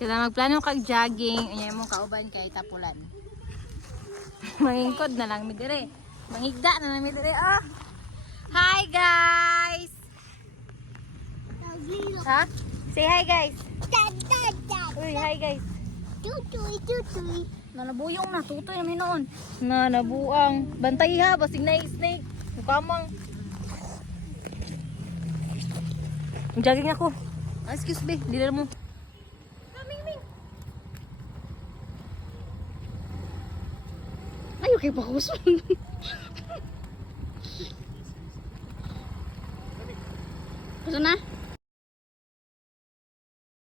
Kaya magplano kag jogging, unya mo kauban kay tapulan. Mangingkod na lang mi dire. Mangigda na lang mi dire. Oh. Hi guys. Ha? Say hi guys. Uy, hi guys. Tutoy. Nanabuyong na, tutoy namin noon. Nabuang. Bantay ha, basig na snake. Mukamang. Jogging ako. Ah, excuse me, dila mo. Ay, okay pa kuso. Kuso na?